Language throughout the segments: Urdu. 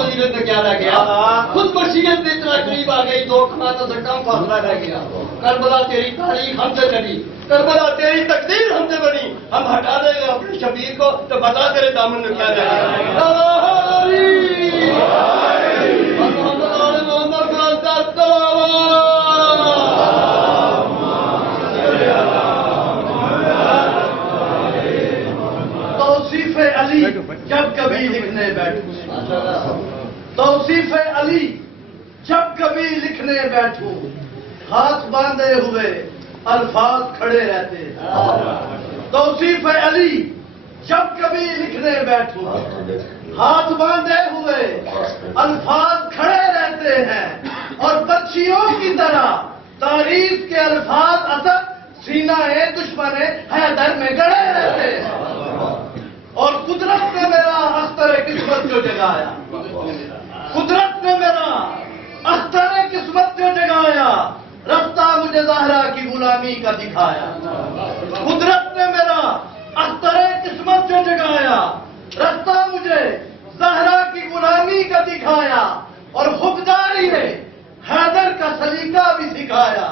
فضیلت میں کیا رہ گیا؟ خود مشیت میں اتنا قریب آ گئی، دو کھانا سے کم فاصلہ رہ گیا۔ کربلا تیری تاریخ ہم سے چلی، کربلا تیری تقدیر ہم سے بنی، ہم ہٹا دیں گے اپنے شبیر کو تو بتا تیرے دامن میں کیا رہ گیا۔ توصیف علی جب کبھی لکھنے بیٹھوں، توصیف علی جب کبھی لکھنے بیٹھوں، ہاتھ باندھے ہوئے الفاظ کھڑے رہتے ہیں۔ توصیف علی جب کبھی لکھنے بیٹھوں، ہاتھ باندھے ہوئے الفاظ کھڑے رہتے ہیں، اور بچیوں کی طرح تعریف کے الفاظ اثر سینہ دشمن حیدر میں گڑے رہتے ہیں۔ اور قدرت نے میرا اختر قسمت جو جگایا، قدرت نے میرا اختر قسمت جو جگایا، رستہ مجھے زہرا کی غلامی کا دکھایا۔ قدرت نے میرا اختر قسمت جو جگایا، رستہ مجھے زہرا کی غلامی کا دکھایا، اور خودداری نے حیدر کا سلیقہ بھی سکھایا،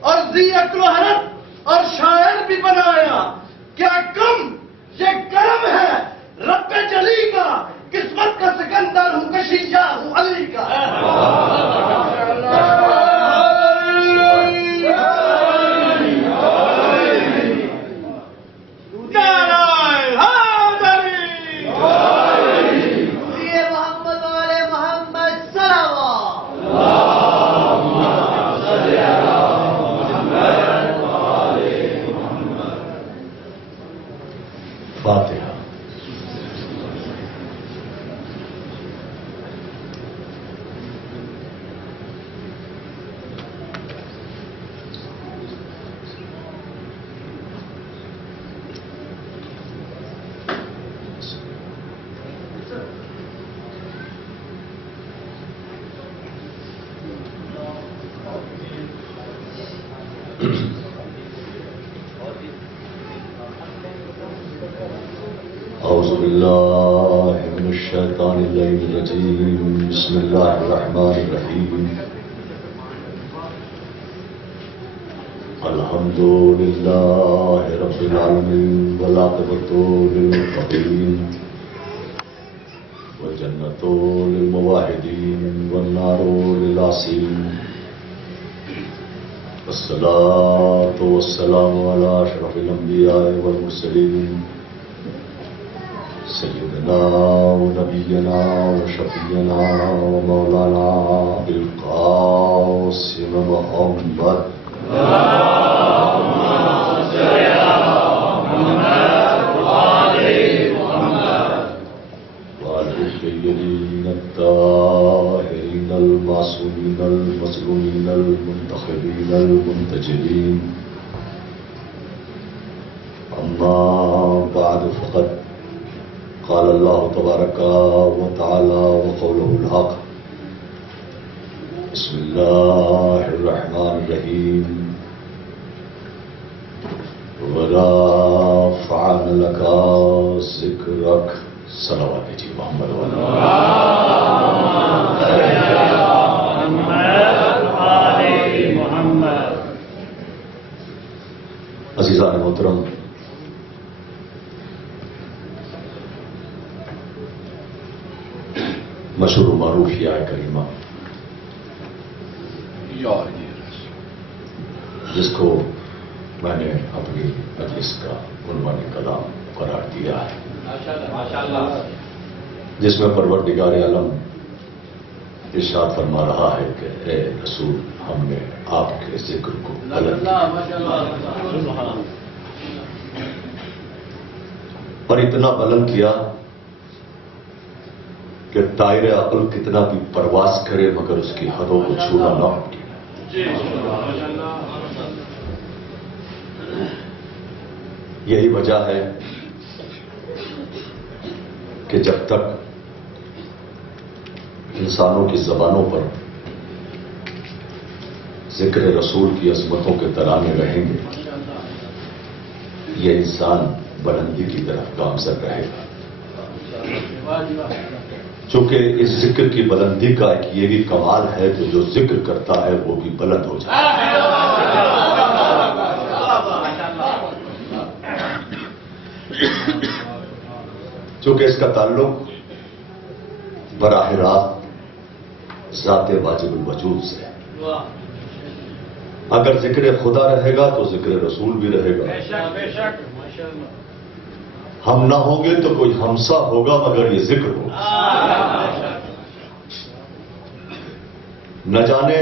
اور ذی عقل و حرف اور شاعر بھی بنایا۔ کیا کم یہ کرم ہے رب جلی کا، قسمت کا سکندر ہوں کشی شاہ ہوں علی کا۔ فاتحہ۔ اعوذ باللہ من الشیطان الرجیم، بسم اللہ الرحمن الرحیم۔ الحمد للہ رب العالمین، والعاقبۃ للمتقین، والجنۃ للموحدین، والنار للعاصین، والصلاۃ والسلام علی اشرف الانبیاء والمرسلین، سیدنا و نبینا و شفیعنا و مولانا بالقاسم محمد وآل الطیبین الطاہرین المعصومین المظلومین المنتخبین المنتجبین۔ اما بعد فقد قال اللہ تبارک و تعالی وقوله الحق، بسم اللہ الرحمن الرحیم۔ ورفعنا لك ذکرک، صلوات جی محمد عزیزان محترم، مشہور و معروف یا کریمہ جس کو میں نے اپنی مجلس کا عنوان کلام قرار دیا ہے، جس میں پروردگار عالم ارشاد فرما رہا ہے کہ اے رسول، ہم نے آپ کے ذکر کو بلند کیا، اور اتنا بلند کیا کہ طائر عقل کتنا بھی پرواز کرے مگر اس کی حدوں کو چھونا نہ ممکن ہے۔ یہی وجہ ہے کہ جب تک انسانوں کی زبانوں پر ذکر رسول کی عظمتوں کے ترانے رہیں گے، یہ انسان بلندی کی طرف گامزن رہے گا۔ چونکہ اس ذکر کی بلندی کا ایک یہ بھی کمال ہے کہ جو ذکر کرتا ہے وہ بھی بلند ہو جاتا ہے. چونکہ اس کا تعلق براہ راست ذات واجب الوجود سے ہے. اگر ذکر خدا رہے گا تو ذکر رسول بھی رہے گا. ہم نہ ہوں گے تو کوئی ہمسا ہوگا مگر یہ ذکر ہوگا. نہ جانے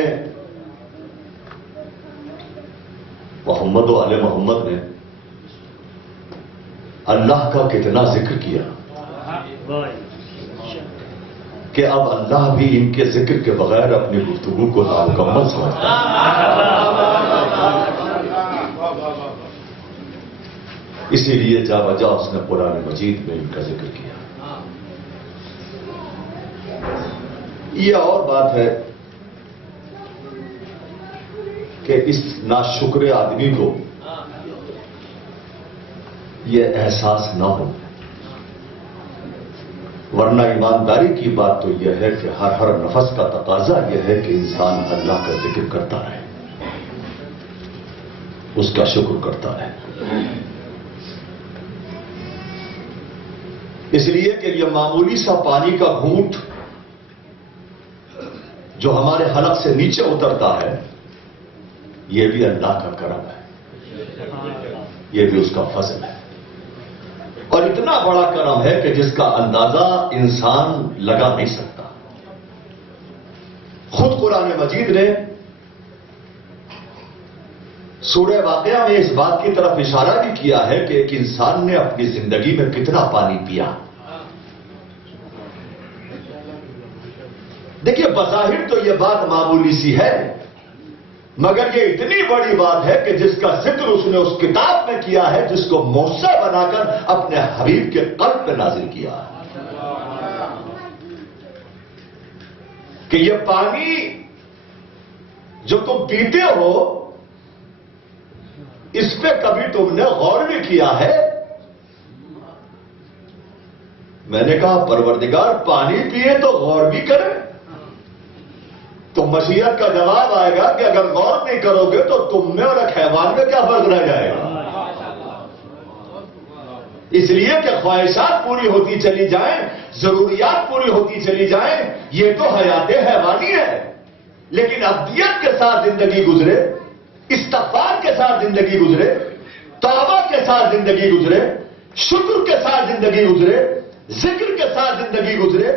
محمد و آل محمد نے اللہ کا کتنا ذکر کیا کہ اب اللہ بھی ان کے ذکر کے بغیر اپنی گفتگو کو نامکمل سمجھتا ہے. اسی لیے جا بجا اس نے قرآن مجید میں ان کا ذکر کیا. یہ اور بات ہے کہ اس ناشکر آدمی کو یہ احساس نہ ہو، ورنہ ایمانداری کی بات تو یہ ہے کہ ہر نفس کا تقاضا یہ ہے کہ انسان اللہ کا ذکر کرتا رہے، اس کا شکر کرتا رہے. اس لیے کہ یہ معمولی سا پانی کا گھونٹ جو ہمارے حلق سے نیچے اترتا ہے یہ بھی اللہ کا کرم ہے، یہ بھی اس کا فضل ہے. اور اتنا بڑا کرم ہے کہ جس کا اندازہ انسان لگا نہیں سکتا. خود قرآن مجید نے سورہ واقعہ میں اس بات کی طرف اشارہ بھی کیا ہے کہ ایک انسان نے اپنی زندگی میں کتنا پانی پیا. دیکھیے بظاہر تو یہ بات معمولی سی ہے، مگر یہ اتنی بڑی بات ہے کہ جس کا ذکر اس نے اس کتاب میں کیا ہے جس کو موسیٰ بنا کر اپنے حبیب کے قلب پہ نازل کیا ہے. کہ یہ پانی جو تم پیتے ہو اس پہ کبھی تم نے غور بھی کیا ہے؟ میں نے کہا پروردگار پانی پیے تو غور بھی کرے. تو مشیت کا جواب آئے گا کہ اگر غور نہیں کرو گے تو تم میں اور ایک حیوان میں کیا فرق رہ جائے گا؟ اس لیے کہ خواہشات پوری ہوتی چلی جائیں، ضروریات پوری ہوتی چلی جائیں، یہ تو حیات حیوانی ہے. لیکن ابدیت کے ساتھ زندگی گزرے، استغفار کے ساتھ زندگی گزرے، توبہ کے ساتھ زندگی گزرے، شکر کے ساتھ زندگی گزرے، ذکر کے ساتھ زندگی گزرے،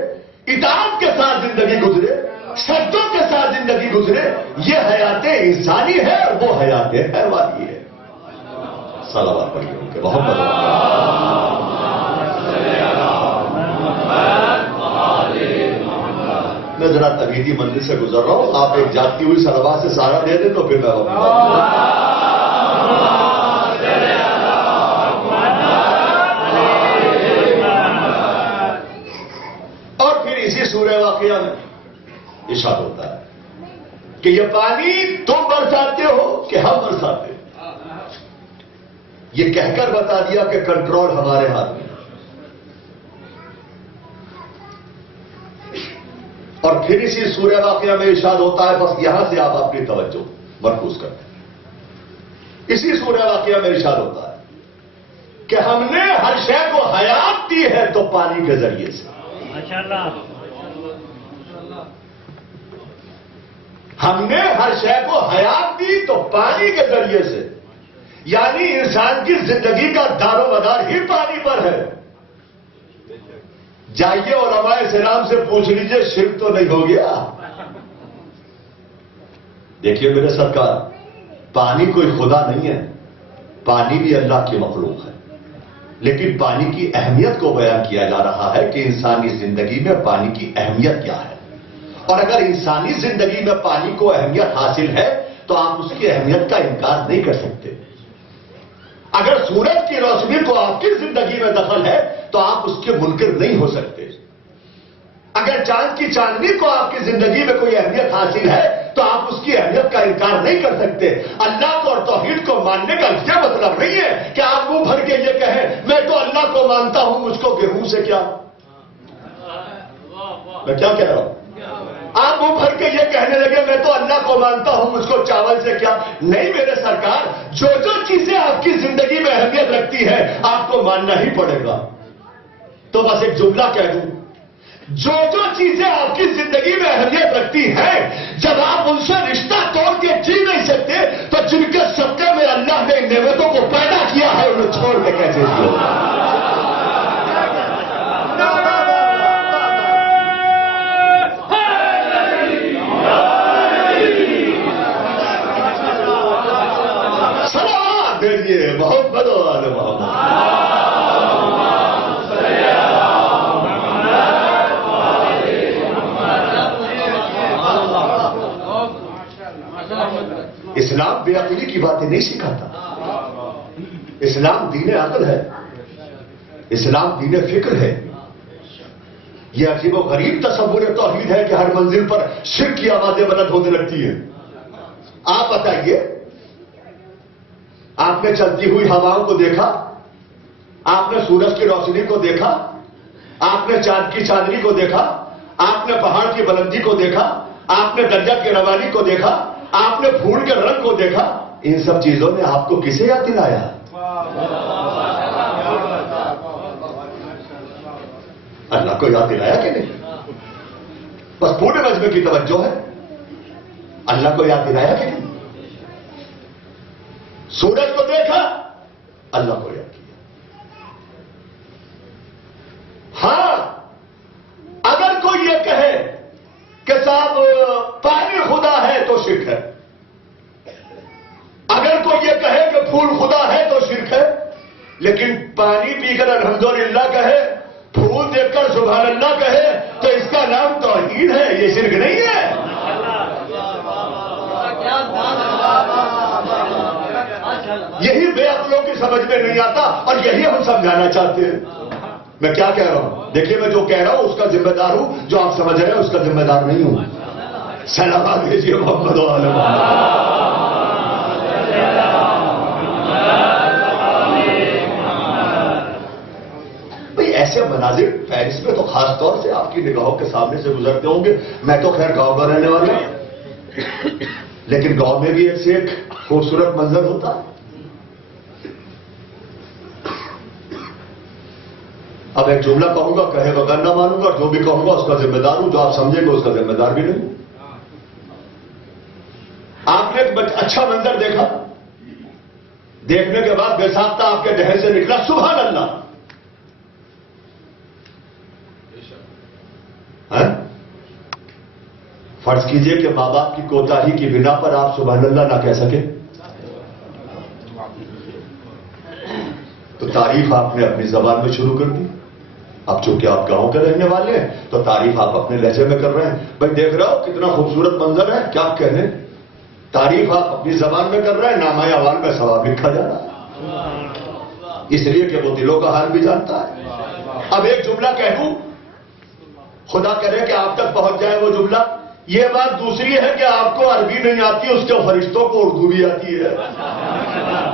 اطاعت کے ساتھ زندگی گزرے، سجدوں کے ساتھ زندگی گزرے، یہ حیات انسانی ہے اور وہ حیات حیوانی ہے. صلوات پڑھیے ان کے محمد. میں ذرا تبیدی منزل سے گزر رہا ہوں، آپ ایک جاتی ہوئی صلوات سے سارا دے دیں تو پھر میں اور پھر اسی سورہ واقعہ میں ارشاد ہوتا ہے کہ یہ پانی تم برساتے ہو کہ ہم برساتے. یہ کہہ کر بتا دیا کہ کنٹرول ہمارے ہاتھ میں. اور پھر اسی سورہ واقعہ میں ارشاد ہوتا ہے، بس یہاں سے آپ اپنی توجہ مرکوز کرتے ہیں. اسی سورہ واقعہ میں ارشاد ہوتا ہے کہ ہم نے ہر شے کو حیات دی ہے تو پانی کے ذریعے سے. ہم نے ہر شے کو حیات دی تو پانی کے ذریعے سے، یعنی انسان کی زندگی کا دار و مدار ہی پانی پر ہے. جائیے علماء اسلام سے پوچھ لیجئے شرک تو نہیں ہو گیا؟ دیکھیے میرے سرکار، پانی کوئی خدا نہیں ہے، پانی بھی اللہ کی مخلوق ہے. لیکن پانی کی اہمیت کو بیان کیا جا رہا ہے کہ انسانی زندگی میں پانی کی اہمیت کیا ہے. اور اگر انسانی زندگی میں پانی کو اہمیت حاصل ہے تو آپ اس کی اہمیت کا انکار نہیں کر سکتے. اگر سورج کی روشنی کو آپ کی زندگی میں دخل ہے تو آپ اس کے منکر نہیں ہو سکتے. اگر چاند کی چاندنی کو آپ کی زندگی میں کوئی اہمیت حاصل ہے تو آپ اس کی اہمیت کا انکار نہیں کر سکتے. اللہ کو اور توحید کو ماننے کا یہ مطلب نہیں ہے کہ آپ منہ بھر کے یہ کہیں میں تو اللہ کو مانتا ہوں، مجھ کو گیہوں سے کیا. میں کیا کہہ رہا ہوں؟ آپ منہ بھر کے یہ کہنے لگے میں تو اللہ کو مانتا ہوں، مجھ کو چاول سے کیا نہیں میرے سرکار، جو جو چیزیں آپ کی زندگی میں اہمیت رکھتی ہے آپ کو ماننا ہی پڑے گا۔ تو بس ایک جملہ کہہ دوں، جو جو چیزیں آپ کی زندگی میں اہمیت رکھتی ہیں جب آپ ان سے رشتہ توڑ کے جی نہیں سکتے تو جن کے صدقے میں اللہ نے ان نعمتوں کو پیدا کیا ہے انہیں چھوڑ کے کیسے جیو؟ سلام دیجیے محمد و آل محمد۔ اسلام بے عقلی کی باتیں نہیں سکھاتا، اسلام دین عقل ہے، اسلام دین فکر ہے۔ یہ عجیب و غریب تصور توحید ہے کہ ہر منزل پر شرک کی آوازیں بلند ہونے لگتی ہیں۔ آپ بتائیے، آپ نے چلتی ہوئی ہواؤں کو دیکھا، آپ نے سورج کی روشنی کو دیکھا، آپ نے چاند کی چاندنی کو دیکھا، آپ نے پہاڑ کی بلندی کو دیکھا، آپ نے دریا کی روانی کو دیکھا، آپ نے پھول کے رنگ کو دیکھا، ان سب چیزوں نے آپ کو کسے یاد دلایا؟ اللہ کو یاد دلایا کہ نہیں؟ بس پورے مجمع کی توجہ ہے، اللہ کو یاد دلایا کہ نہیں؟ سورج کو دیکھا، اللہ کو یاد کیا۔ ہاں، اگر کوئی یہ کہے کہ صاحب پانی خدا ہے تو شرک ہے، اگر کوئی یہ کہے کہ پھول خدا ہے تو شرک ہے، لیکن پانی پی کر الحمدللہ کہے، پھول دیکھ کر سبحان اللہ کہے تو اس کا نام توحید ہے، یہ شرک نہیں ہے۔ یہی بے عقلوں کی سمجھ میں نہیں آتا اور یہی ہم سمجھانا چاہتے ہیں۔ میں کیا کہہ رہا ہوں؟ دیکھیے میں جو کہہ رہا ہوں اس کا ذمہ دار ہوں، جو آپ سمجھ رہے ہیں اس کا ذمہ دار نہیں ہوں۔ سلام بھیجیے محمد و آل محمد۔ بھئی ایسے مناظر پیرس میں تو خاص طور سے آپ کی نگاہوں کے سامنے سے گزرتے ہوں گے۔ میں تو خیر گاؤں میں رہنے والا ہوں، لیکن گاؤں میں بھی ایک سے ایک خوبصورت منظر ہوتا ہے۔ اب ایک جملہ کہوں گا، کہے بغیر نہ مانوں گا، جو بھی کہوں گا اس کا ذمہ دار ہوں، جو آپ سمجھیں گے اس کا ذمہ دار بھی نہیں ہوں۔ آپ نے ایک اچھا منظر دیکھا، دیکھنے کے بعد بے ساختہ آپ کے ذہن سے نکلا سبحان اللہ، فرض کیجئے کہ ماں باپ کی کوتاہی کی بنا پر آپ سبحان اللہ نہ کہہ سکے تو تعریف آپ نے اپنی زبان میں شروع کر دی۔ اب چونکہ آپ گاؤں کے رہنے والے ہیں تو تعریف آپ اپنے لہجے میں کر رہے ہیں۔ بھائی دیکھ رہا ہو کتنا خوبصورت منظر ہے، کیا کہنے، تعریف آپ اپنی زبان میں کر رہے ہیں، نامہ اعمال میں ثواب لکھا جا رہا ہے، اس لیے کہ وہ دلوں کا حال بھی جانتا ہے۔ اب ایک جملہ کہہ دوں، خدا کرے کہ آپ تک پہنچ جائے وہ جملہ۔ یہ بات دوسری ہے کہ آپ کو عربی نہیں آتی، اس کے فرشتوں کو اردو بھی آتی ہے۔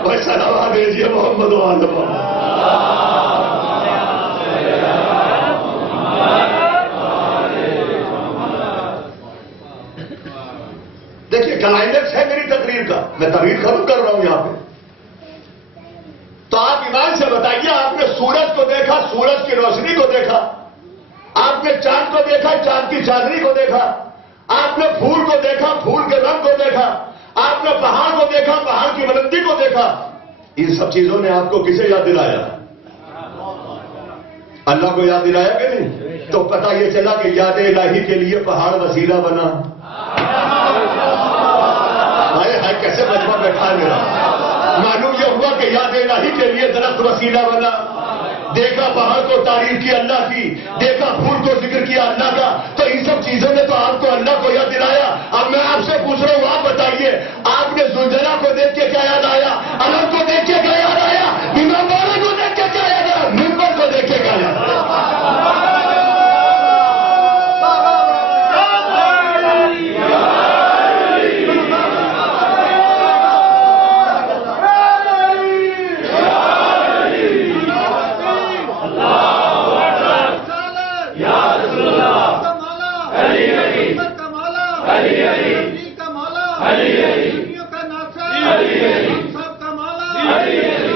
بھائی سلام بھیجیے محمد و آل محمد۔ دیکھیے کلائمیکس ہے میری تقریر کا، میں تقریر ختم کر رہا ہوں یہاں پہ۔ تو آپ ایمان سے بتائیے، آپ نے سورج کو دیکھا، سورج کی روشنی کو دیکھا، آپ نے چاند کو دیکھا، چاند کی چاندنی کو دیکھا، آپ نے پھول کو دیکھا، پھول کے رنگ کو دیکھا، آپ نے پہاڑ کو دیکھا، پہاڑ کی بلندی کو دیکھا، ان سب چیزوں نے آپ کو کسے یاد دلایا؟ اللہ کو یاد دلایا کہ نہیں؟ تو پتہ یہ چلا کہ یاد الہی کے لیے پہاڑ وسیلہ بنا۔ کیسے مجمع بیٹھا ہے میرا؟ معلوم یہ ہوا کہ یاد الہی کے لیے درخت وسیلہ بنا۔ دیکھا پہاڑ کو تعریف کی اللہ کی، دیکھا پھول کو ذکر کیا اللہ کا، تو ان سب چیزوں نے تو آپ کو اللہ کو یاد دلایا۔ اب میں آپ سے پوچھ رہا ہوں، آپ بتائیے آپ نے زلزلہ کو دیکھ کے کیا یاد آیا؟ علم کو دیکھ کے کیا یاد آیا؟ امام بالا کو دیکھ کے کیا یاد آیا؟ منبر کو دیکھ کے کیا یاد آیا؟ علی کا مولا دنیا کا ناصر ہم سب کا مولا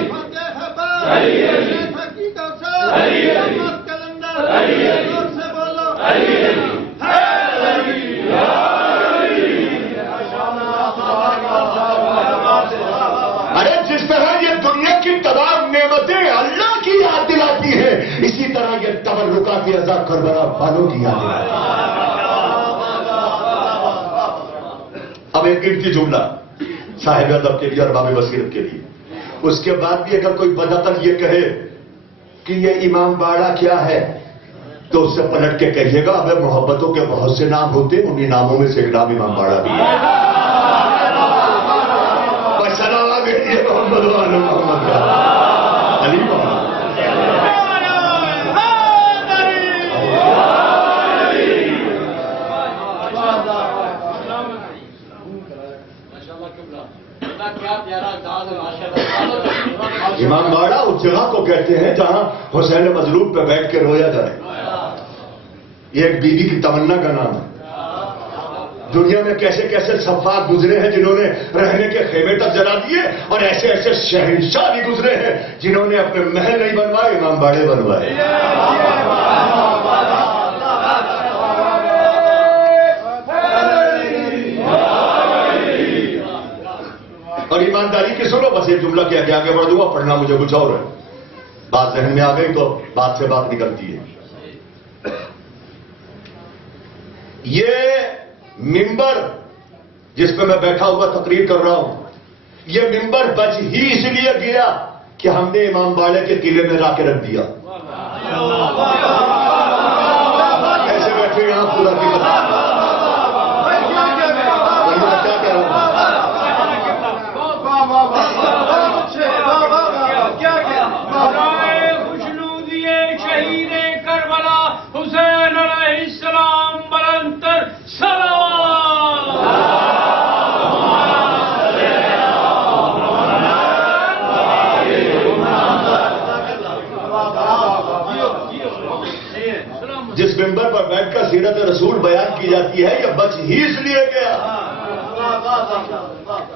فاتح حباب شیخ کی کوثر محمد کلندر زور سے بولو ارے جس طرح یہ دنیا کی تمام نعمتیں اللہ کی یاد دلاتی ہیں، اسی طرح یہ تبرکاتی اعضاء کربلا والوں کی یاد دلاتی ہے۔ اب ایک قیمتی جملہ صاحب ادب کے لیے اور باب بصیرت کے لیے، اس کے بعد بھی اگر کوئی بدعقل یہ کہے کہ یہ امام باڑہ کیا ہے تو اس سے پلٹ کے کہیے گا اب محبتوں کے بہت سے نام ہوتے ہیں، انہی ناموں میں سے ایک نام امام باڑہ بھی ہے۔ محمد محمد علی امام باڑہ اس جگہ کو کہتے ہیں جہاں حسین مظلوم پہ بیٹھ کے رویا جائے، یہ ایک بیوی کی تمنا کا نام ہے۔ دنیا میں کیسے کیسے سفاق گزرے ہیں جنہوں نے رہنے کے خیمے تک جلا دیے، اور ایسے ایسے شہنشاہ بھی گزرے ہیں جنہوں نے اپنے محل نہیں بنوائے، امام باڑے بنوائے۔ اور ایمانداری کی سنو، بس ایک جملہ کہہ کے آگے بڑھ دوں گا، پڑھنا مجھے کچھ اور ہے، بات ذہن میں آ گئی تو بات سے بات نکلتی ہے۔ یہ ممبر جس پہ میں بیٹھا ہوا تقریر کر رہا ہوں، یہ ممبر بچ ہی اس لیے گیا کہ ہم نے امام باڑے کے قلعے میں لا کے رکھ دیا۔ ایسے بیٹھے یہاں پورا کی بتا کیا کہہ رہا ہوں، شہید کربلا حسین علیہ السلام بلندر جس ممبر پر بیٹھ کر سیرت رسول بیان کی جاتی ہے، یہ بچ ہی اس لیے گیا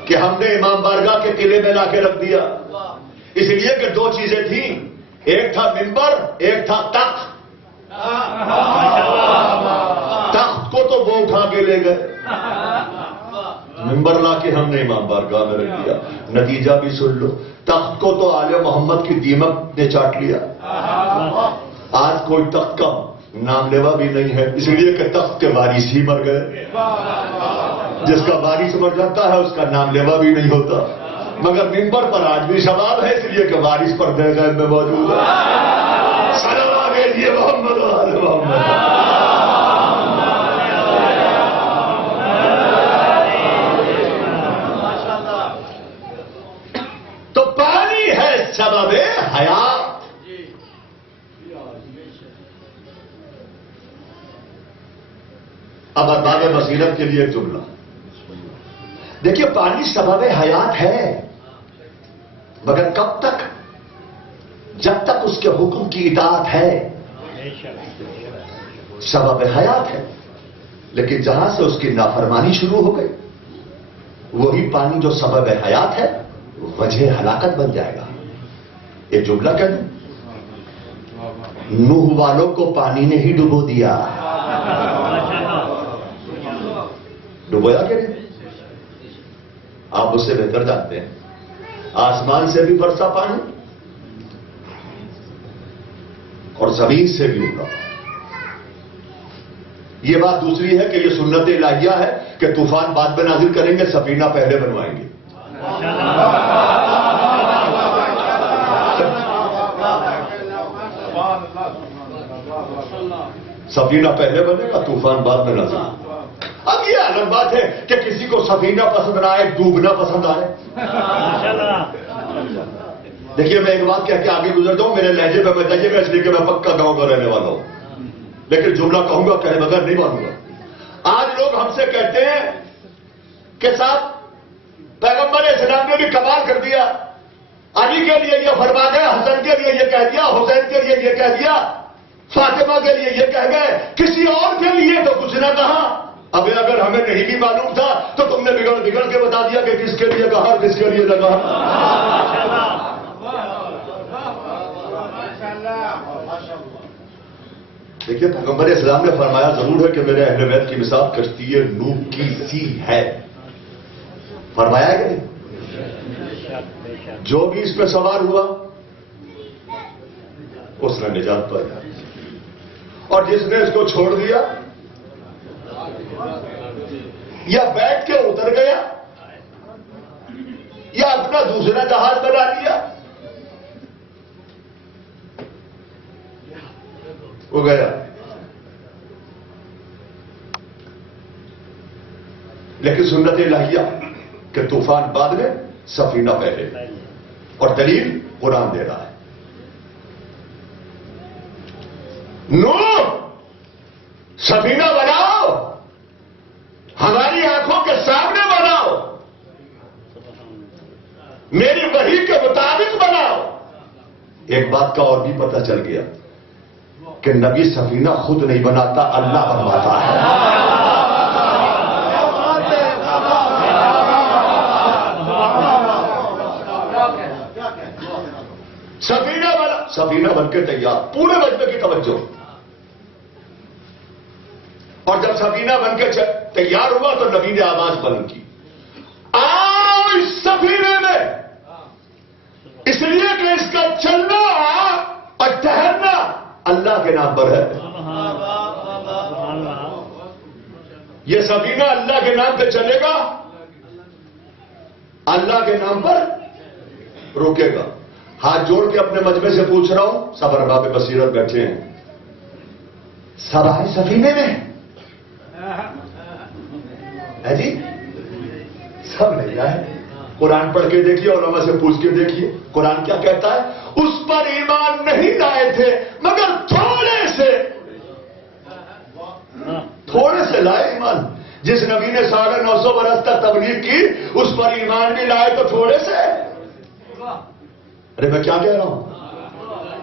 کہ ہم نے امام بارگاہ کے قلعے میں لا کے رکھ دیا۔ اس لیے کہ دو چیزیں تھیں، ایک تھا ممبر، ایک تھا تخت۔ تخت کو تو وہ اٹھا کے لے گئے، ممبر لا کے ہم نے امام بارگاہ میں رکھ دیا۔ نتیجہ بھی سن لو، تخت کو تو آل محمد کی دیمک نے چاٹ لیا۔ آج کوئی تخت کا نام لیوا بھی نہیں ہے، اس لیے کہ تخت کے وارث ہی مر گئے۔ جس کا وارث مر جاتا ہے اس کا نام لیوا بھی نہیں ہوتا، مگر ممبر پر آج بھی ثواب ہے، اس لیے کہ وارث پر دے غیب میں موجود ہے۔ صلوات علی محمد و آل محمد۔ تو پانی ہے سبب حیات۔ اب باب بصیرت کے لیے ایک جملہ دیکھیے، پانی سبب حیات ہے، مگر کب تک؟ جب تک اس کے حکم کی اطاعت ہے سبب حیات ہے، لیکن جہاں سے اس کی نافرمانی شروع ہو گئی، وہی پانی جو سبب حیات ہے وجہ ہلاکت بن جائے گا۔ ایک جملہ کہہ دوں، نوح والوں کو پانی نے ہی ڈبو دیا۔ ڈبویا کہ نہیں؟ آپ اس سے بہتر جانتے ہیں، آسمان سے بھی برسا پانی اور زمین سے بھی اگا۔ یہ بات دوسری ہے کہ یہ سنت الہیہ ہے کہ طوفان بعد میں نازل کریں گے، سفینہ پہلے بنوائیں گے۔ سفینہ پہلے بنے گا، طوفان بعد میں نازل۔ اب یہ الگ بات ہے کہ کسی کو سفینہ پسند نہ آئے، ڈوبنا پسند آئے۔ دیکھیے، میں ایک بات کہہ کے آگے گزر جاؤں، میرے لہجے پہ بتائیے گا، اس لیے کہ میں پکا گاؤں کا رہنے والا ہوں، لیکن جملہ کہوں گا کہے بغیر نہیں مانوں گا۔ آج لوگ ہم سے کہتے ہیں کہ صاحب پیغمبر اسلام نے بھی کمال کر دیا، علی کے لیے یہ فرما گئے، حسن کے لیے یہ کہہ دیا، حسین کے لیے یہ کہہ دیا، فاطمہ کے لیے یہ کہہ گئے، کسی اور کے لیے تو کچھ نہ کہا۔ اب اگر ہمیں نہیں بھی معلوم تھا تو تم نے بگڑ کے بتا دیا کہ کس کے لیے کہا کس کے لیے لگا. دیکھیے پیغمبر اسلام نے فرمایا ضرور ہے کہ میرے اہل بیت کی مثال کشتی نوح کی سی ہے. فرمایا ہے کہ نہیں؟ جو بھی اس میں سوار ہوا اس نے نجات پایا اور جس نے اس کو چھوڑ دیا یا بیٹھ کے اتر گیا یا اپنا دوسرا جہاز بنا لیا وہ گیا. لیکن سنت الہیہ کہ طوفان بعد میں سفینہ پہلے اور دلیل قرآن دے رہا ہے. نوح سفینہ بناؤ ہماری آنکھوں کے سامنے بناؤ میری وحی کے مطابق بناؤ. ایک بات کا اور بھی پتہ چل گیا کہ نبی سفینہ خود نہیں بناتا اللہ بنواتا ہے. سفینہ بن کے تیار پورے مجمع کی توجہ. اور جب سفینہ بن کے تیار ہوا تو نبی نے آواز بلند کی آؤ اس سفینے میں اس لیے کہ اس کا چلنا اور ٹہرنا اللہ کے نام پر ہے. یہ سفینہ اللہ کے نام پہ چلے گا اللہ کے نام پر روکے گا. ہاتھ جوڑ کے اپنے مجمع سے پوچھ رہا ہوں سب ارباب بصیرت بیٹھے ہیں سب آئے سفینے میں ہے جی سب نہیں آئے. قرآن پڑھ کے دیکھیے علماء سے پوچھ کے دیکھیے قرآن کیا کہتا ہے اس پر ایمان نہیں لائے تھے مگر تھوڑے سے لائے ایمان. جس نبی نے 950 برس تک تبلیغ کی اس پر ایمان بھی لائے تو تھوڑے سے. ارے میں کیا کہہ رہا ہوں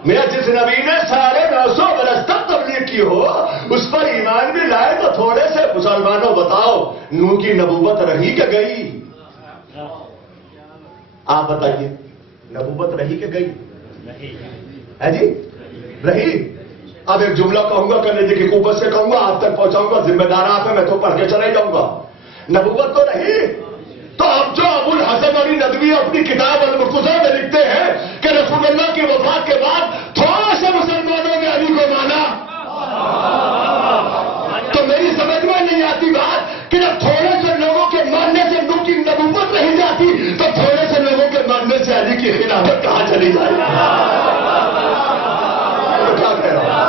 میرا جس نبی نے 950 برس تک تبلیغ کی ہو اس پر ایمان بھی لائے تو تھوڑے سے. مسلمانوں بتاؤ نوح کی نبوت رہی کہ گئی؟ آپ بتائیے نبوت رہی کہ گئی ہے جی؟ رہی. اب ایک جملہ کہوں گا کرنے کی قوت سے کہوں گا آپ تک پہنچاؤں گا ذمہ دار آپ ہے میں تو پڑھ کے چلا ہی جاؤں گا. نبوت تو رہی. تو اب جو ابو الحسن علی ندوی اپنی کتاب المرتضیٰ میں لکھتے ہیں کہ رسول اللہ کی وفات کے بعد تھوڑا سے مسلمانوں نے علی کو مانا تو میری سمجھ میں نہیں آتی بات کہ جب تھوڑے سے لوگوں کے ماننے سے نوح کی نبوت نہیں جاتی تو تھوڑے سے لوگوں کے ماننے سے علی کی خلافت کہاں چلی جائے. کیا کہہ رہا ہوں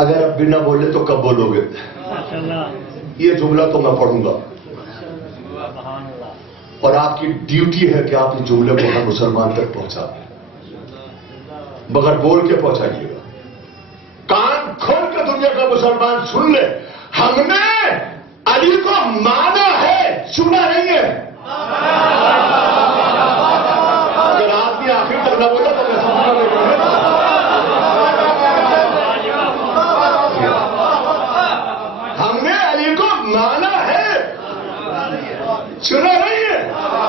اگر اب بنا بولے تو کب بولو گے؟ یہ جملہ تو میں پڑھوں گا اور آپ کی ڈیوٹی ہے کہ آپ اس جملے کو ہر مسلمان تک پہنچا دیں بغیر بول کے پہنچائیے گا. کان کھول کے دنیا کا مسلمان سن لے ہم نے علی کو مانا ہے سنا نہیں ہے. اگر آپ نے آخر تک نہ بولا تو میں سمجھا نہیں. مانا ہے سنا نہیں ہے.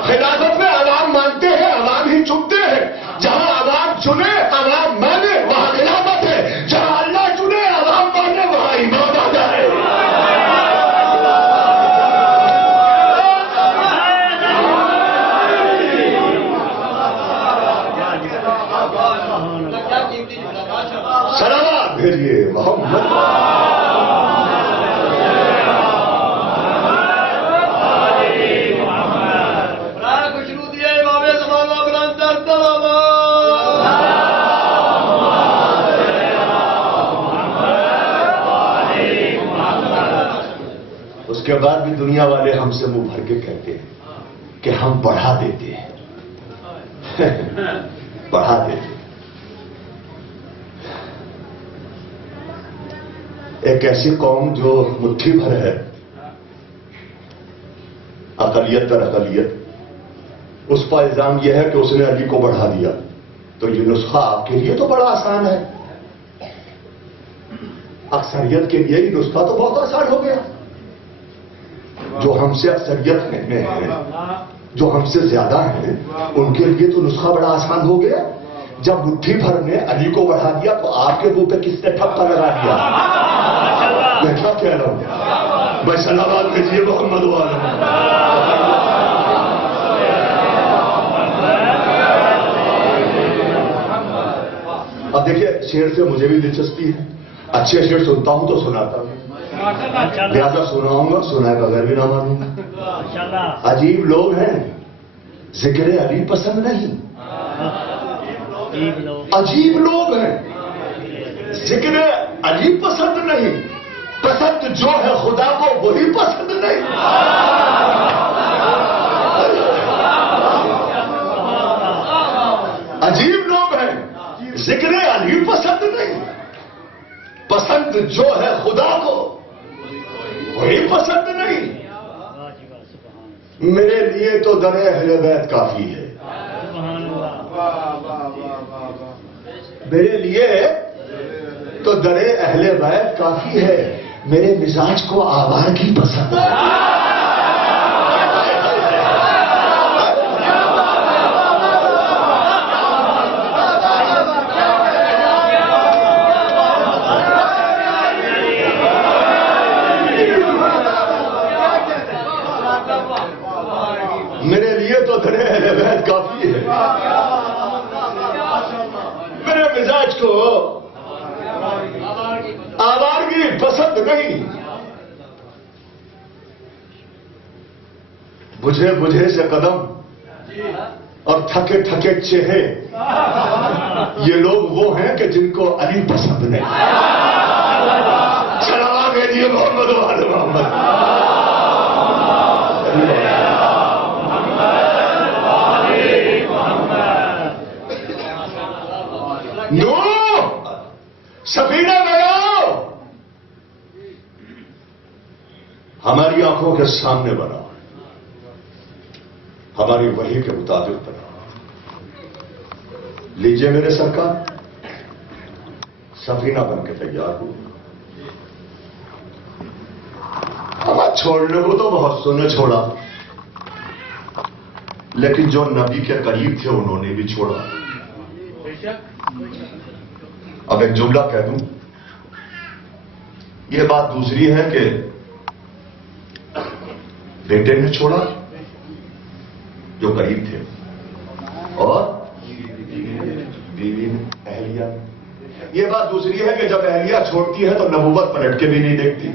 خلافت میں عوام مانتے ہیں عوام ہی چنتے ہیں. جہاں عوام چنے عوام مانے وہاں خلافت ہے. جہاں اللہ چنے عوام مانے وہاں ایمان آ جائے. سلامات بھیجیے محمد. اس کے بعد بھی دنیا والے ہم سے منہ بھر کے کہتے ہیں کہ ہم بڑھا دیتے ہیں بڑھا دیتے ہیں. ایک ایسی قوم جو مٹھی بھر ہے اقلیت در اقلیت. اس پر الزام یہ ہے کہ اس نے علی کو بڑھا دیا. تو یہ نسخہ آپ کے لیے تو بڑا آسان ہے. اکثریت کے لیے یہ نسخہ تو بہت آسان ہو گیا. جو ہم سے اکثریت میں ہیں, جو ہم سے زیادہ ہیں, ان کے لیے تو نسخہ بڑا آسان ہو گیا. جب مٹھی بھر نے علی کو بڑھا دیا تو آپ کے منہ پہ کس نے ٹھپا لگا دیا؟ میں کیا کہہ رہا ہوں؟ میں صلوات بھیجیے محمد والے. اب دیکھیے, شعر سے مجھے بھی دلچسپی ہے. اچھے شعر سنتا ہوں تو سناتا ہوں, لہٰذا سناؤں گا, سنائے بغیر بھی نہ مانوں گا. عجیب لوگ ہیں, ذکر علی پسند نہیں. عجیب لوگ ہیں, ذکر علی پسند نہیں. پسند جو ہے خدا کو وہی پسند نہیں. عجیب لوگ ہیں, ذکر علی پسند نہیں. پسند جو ہے خدا کو وہی پسند نہیں. میرے لیے تو در اہل بیت کافی ہے. میرے لیے تو در اہل بیت کافی ہے. میرے مزاج کو آوارگی پسند ہے. میرے لیے تو در اہل بیت کافی ہے. میرے مزاج کو آوارگی پسند نہیں. بجھے بجھے سے قدم اور تھکے تھکے چہرے, یہ لوگ وہ ہیں کہ جن کو علی پسند نہیں. چلا گئے محمد والے محمد. نو سفینہ گیا, ہماری آنکھوں کے سامنے بنا, ہماری وحی کے مطابق بنا. لیجئے میرے سرکار, سفینہ بن کے تیار ہو. ہمیں چھوڑنے کو تو بہت سو نے چھوڑا, لیکن جو نبی کے قریب تھے انہوں نے بھی چھوڑا. اب ایک جملہ کہہ دوں, یہ بات دوسری ہے کہ بیٹے نے چھوڑا جو قریب تھے, اور بیوی نے, اہلیہ. یہ بات دوسری ہے کہ جب اہلیہ چھوڑتی ہے تو نبوت پلٹ کے بھی نہیں دیکھتی.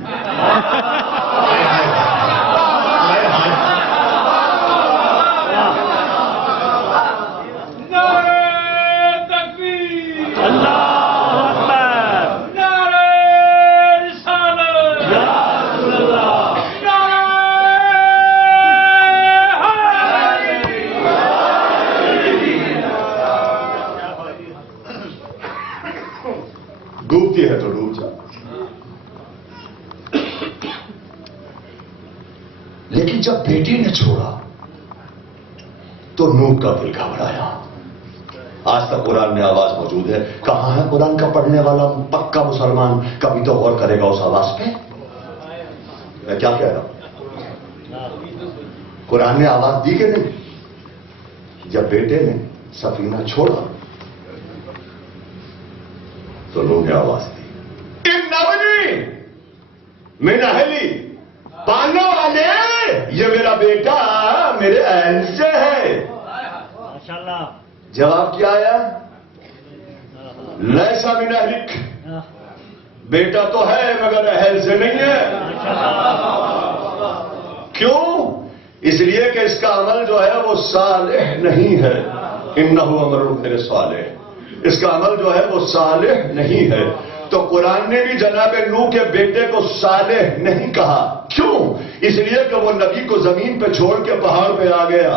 ڈوبتی ہے تو ڈوب جا. لیکن جب بیٹی نے چھوڑا تو نوح کا دل گھبرایا. آج تک قرآن میں آواز موجود ہے. کہاں ہے قرآن کا پڑھنے والا پکا مسلمان؟ کبھی تو غور کرے گا اس آواز پہ. میں کیا کہہ رہا ہوں؟ قرآن نے آواز دی کہ نہیں؟ جب بیٹے نے سفینہ چھوڑا تو لوگوں نے آواز دی, ابنی من اہلی, پالنے والے یہ میرا بیٹا میرے اہل سے ہے. جواب کیا آیا؟ لیسا من اہلک, بیٹا تو ہے مگر اہل سے نہیں ہے. کیوں؟ اس لیے کہ اس کا عمل جو ہے وہ صالح نہیں ہے. انہ عمل غیر صالح, اس کا عمل جو ہے وہ صالح نہیں ہے. تو قرآن نے بھی جناب نوح کے بیٹے کو صالح نہیں کہا. کیوں؟ اس لیے کہ وہ نبی کو زمین پہ چھوڑ کے پہاڑ پہ آ گیا.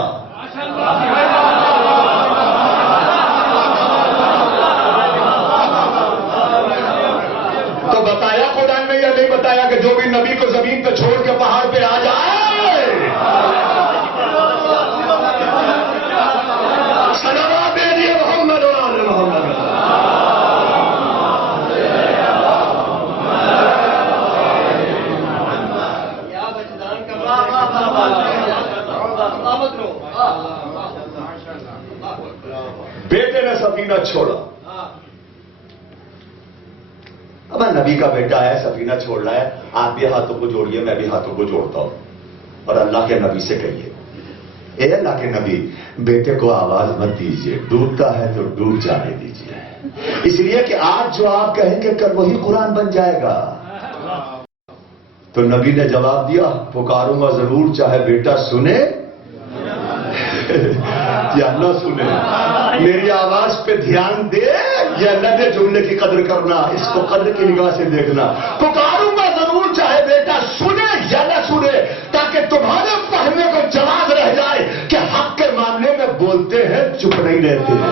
تو بتایا قرآن نے یا نہیں بتایا کہ جو بھی نبی کو زمین پہ چھوڑ کے پہاڑ پہ آ جائے بیٹے نے سفینہ چھوڑا. اب نبی کا بیٹا ہے, سفینہ چھوڑ رہا ہے, آپ بھی ہاتھوں کو جوڑیے, میں بھی ہاتھوں کو جوڑتا ہوں, اور اللہ کے نبی سے کہیے, اے اللہ کے نبی, بیٹے کو آواز مت دیجیے, ڈوبتا ہے تو ڈوب جانے دیجیے, اس لیے کہ آج جو آپ کہیں گے کل وہی قرآن بن جائے گا. تو نبی نے جواب دیا, پکاروں گا ضرور, چاہے بیٹا سنے یا نہ سنے, میری آواز پہ دھیان دے یا نہ دے, جملے کی قدر کرنا, اس کو قدر کی نگاہ سے دیکھنا. پکاروں گا ضرور, چاہے بیٹا سنے یا نہ سنے, تاکہ تمہارے پڑھنے کو جواب رہ جائے کہ حق کے معاملے میں بولتے ہیں, چپ نہیں رہتے ہیں.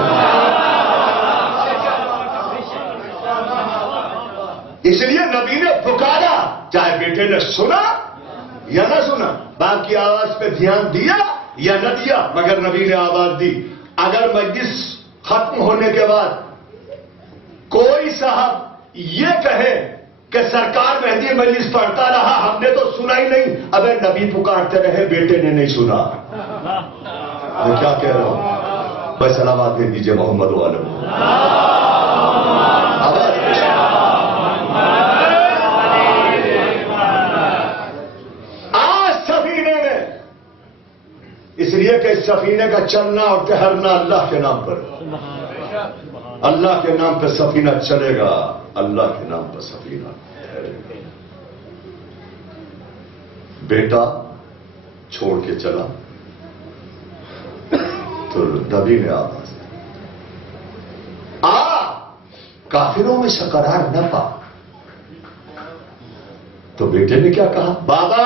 اس لیے نبی نے پکارا, چاہے بیٹے نے سنا یا نہ سنا, باپ کی آواز پہ دھیان دیا یا نہ دیا, مگر نبی نے آواز دی. اگر مجلس ختم ہونے کے بعد کوئی صاحب یہ کہے کہ سرکار مہدی مجلس پڑھتا رہا, ہم نے تو سنا ہی نہیں, ابے نبی پکارتے رہے, بیٹے نے نہیں سنا. میں کیا کہہ رہا ہوں, بس سلامات دے دیجئے محمد والے. اس لیے کہ اس سفینے کا چلنا اور ٹہرنا اللہ کے نام پر, اللہ کے نام پہ سفینہ چلے گا, اللہ کے نام پر سفینہ ٹھہرے گا. بیٹا چھوڑ کے چلا تو نبی نے آواز دی, کافروں میں شقرار نہ پا. تو بیٹے نے کیا کہا, بابا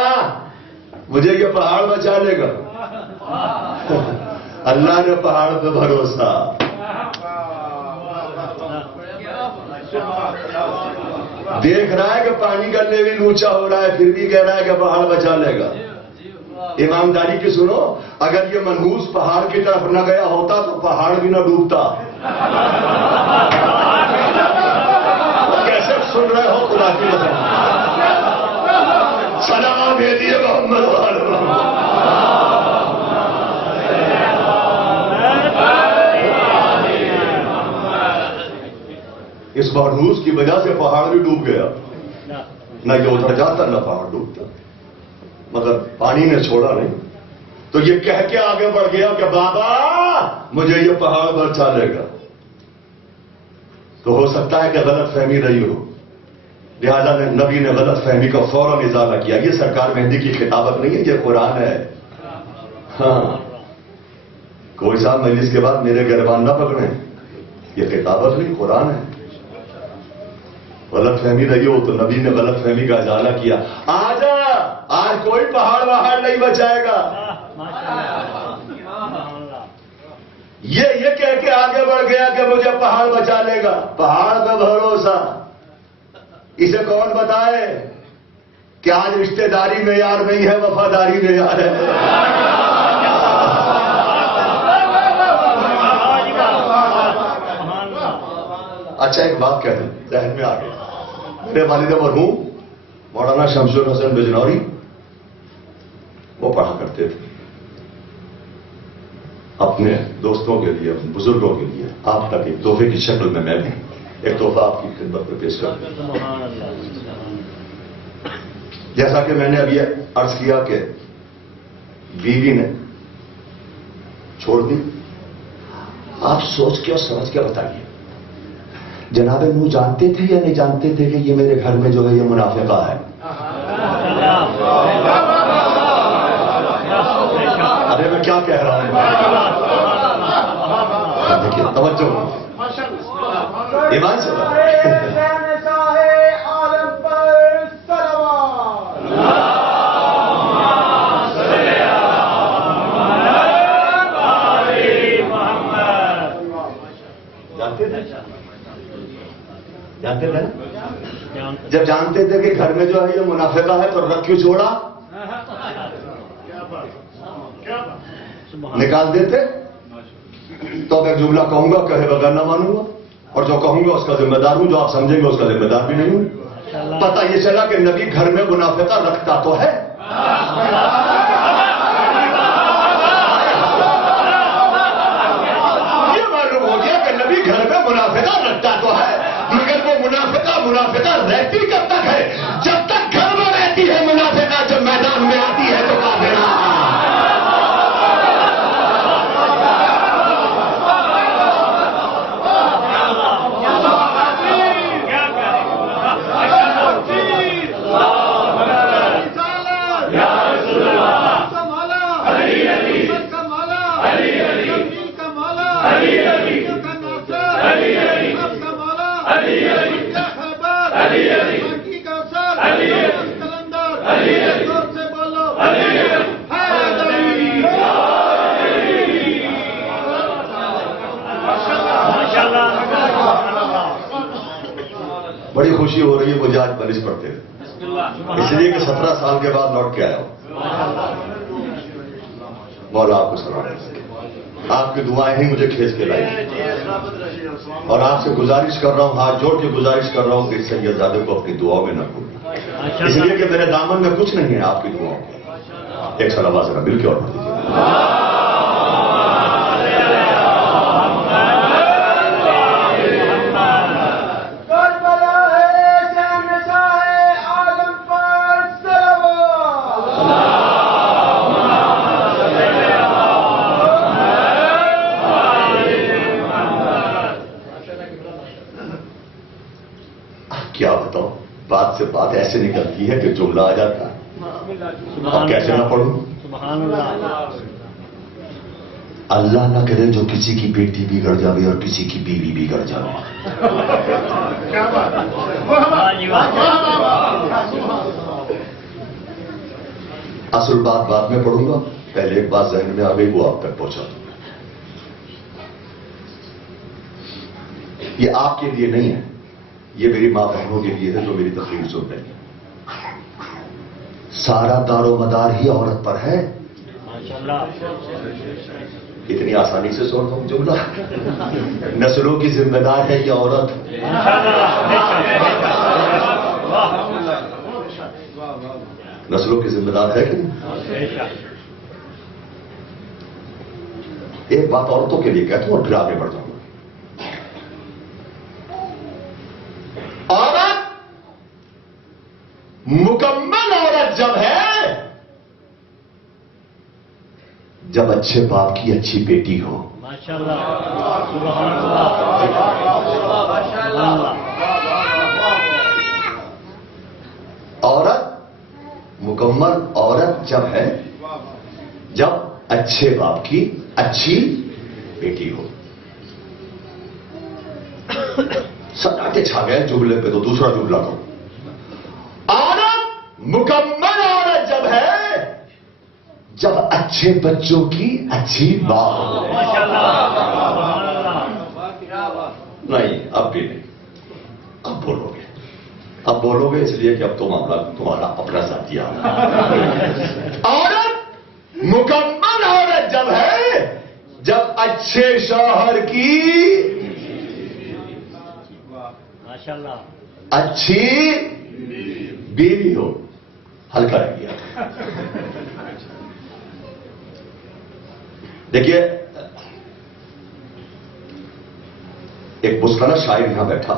مجھے یہ پہاڑ بچا لے گا. اللہ نے پہاڑ پہ بھروسہ. دیکھ رہا ہے کہ پانی کا لیول اونچا ہو رہا ہے, پھر بھی کہہ رہا ہے کہ پہاڑ بچا لے گا. ایمانداری کی سنو, اگر یہ منحوس پہاڑ کی طرف نہ گیا ہوتا تو پہاڑ بھی نہ ڈوبتا. کیسے سن رہے ہو خدا کی قسم. سلام بھیجیے محمد والے. اس منحوس کی وجہ سے پہاڑ بھی ڈوب گیا, نہ یہ ادھر جاتا نہ پہاڑ ڈوبتا, مگر پانی نے چھوڑا نہیں. تو یہ کہہ کے آگے بڑھ گیا کہ بابا مجھے یہ پہاڑ بچا لے گا. تو ہو سکتا ہے کہ غلط فہمی رہی ہو, لہذا نبی نے غلط فہمی کا فوراً ازالہ کیا. یہ سرکار مہدی کی خطابت نہیں ہے, یہ قرآن ہے. ہاں, کوئی صاحب مجلس کے بعد میرے گریبان نہ پکڑیں, یہ خطابت نہیں, قرآن ہے. غلط فہمی رہی ہو تو نبی نے غلط فہمی کا ازالہ کیا. آجا, آج کوئی پہاڑ وہاڑ نہیں بچائے گا. یہ کہہ کے آگے بڑھ گیا کہ مجھے پہاڑ بچا لے گا. پہاڑ پہ بھروسہ, اسے کون بتائے کہ آج رشتہ داری میں یار نہیں ہے, وفاداری میں یار ہے. اچھا ایک بات کہہ دوں, ذہن میں آ گیا. میرے والد مرحوم مولانا شمس الحسن بجنوری, وہ پڑھا کرتے تھے اپنے دوستوں کے لیے, اپنے بزرگوں کے لیے. آپ تک ایک تحفے کی شکل میں بھی ایک تحفہ آپ کی خدمت میں پیش کرتا ہوں. جیسا کہ میں نے ابھی عرض کیا کہ بیوی نے چھوڑ دی. آپ سوچ کے اور سمجھ کے بتائیے, جناب نو جانتے تھے یا نہیں جانتے تھے کہ یہ میرے گھر میں جو ہے یہ منافقہ ہے؟ ارے میں کیا کہہ رہا ہوں, دیکھیے توجہ ایمان سے جانتے تھے نا, جب جانتے تھے کہ گھر میں جو ہے یہ منافقہ ہے تو رکھ کیوں چھوڑا, نکال دیتے. تو میں جملہ کہوں گا کہے بغیر نہ مانوں گا, اور جو کہوں گا اس کا ذمہ دار ہوں, جو آپ سمجھیں گے اس کا ذمہ دار بھی نہیں ہوں. پتہ یہ چلا کہ نبی گھر میں منافقہ رکھتا تو ہے, خوشی ہو رہی ہے مجھے آج بلش پڑھتے ہوئے، اس لیے کہ 17 سال کے بعد لوٹ کے آیا ہوں۔ مولا آپ کو سلام، آپ کی دعائیں ہی مجھے کھینچ کے لائی، اور آپ سے گزارش کر رہا ہوں، ہاتھ جوڑ کے گزارش کر رہا ہوں کہ سید زادے کو اپنی دعاؤں میں نہ بھولیں، اس لیے کہ میرے دامن میں کچھ نہیں ہے آپ کی دعاؤں میں۔ ایک صلوات ذرا مل کے اور پڑھ دیجیے۔ کیا بتاؤ، بات سے بات ایسے نکلتی ہے کہ جملہ آ جاتا ہے، اب کیسے نہ پڑھوں؟ اللہ نہ کرے جو کسی کی بیٹی بگڑ جاوے اور کسی کی بیوی بگڑ جاوے۔ اصل بات بعد میں پڑھوں گا، پہلے ایک بات ذہن میں آ گئی، وہ آپ تک پہنچا دوں گا۔ یہ آپ کے لیے نہیں ہے، یہ میری ماں بہنوں کے لیے ہے جو میری تقریر سن رہی ہیں۔ سارا دار و مدار ہی عورت پر ہے۔ اتنی آسانی سے سن ہوں جملہ، نسلوں کی ذمہ دار ہے یہ عورت۔ نسلوں کی ذمہ دار ہے کہ نہیں؟ ایک بات عورتوں کے لیے کہتا ہوں اور پھر آگے بڑھ جاؤں گا۔ عورت مکمل عورت جب ہے جب اچھے باپ کی اچھی بیٹی ہو۔ عورت مکمل عورت جب ہے جب اچھے باپ کی اچھی بیٹی ہو۔ سناٹے چھا گئے جملے پہ، تو دوسرا جملہ کرو۔ عورت مکمل عورت جب ہے جب اچھے بچوں کی اچھی ماں ہو۔ نہیں اب بھی نہیں، اب بولو گے، اب بولو گے، اس لیے کہ اب تو معاملہ تمہارا اپنا ذاتی ہے۔ عورت مکمل عورت جب ہے جب اچھے شوہر کی اچھی بیوی ہو۔ ہلکا رہ گیا۔ دیکھیے ایک مسکرا شاعر یہاں بیٹھا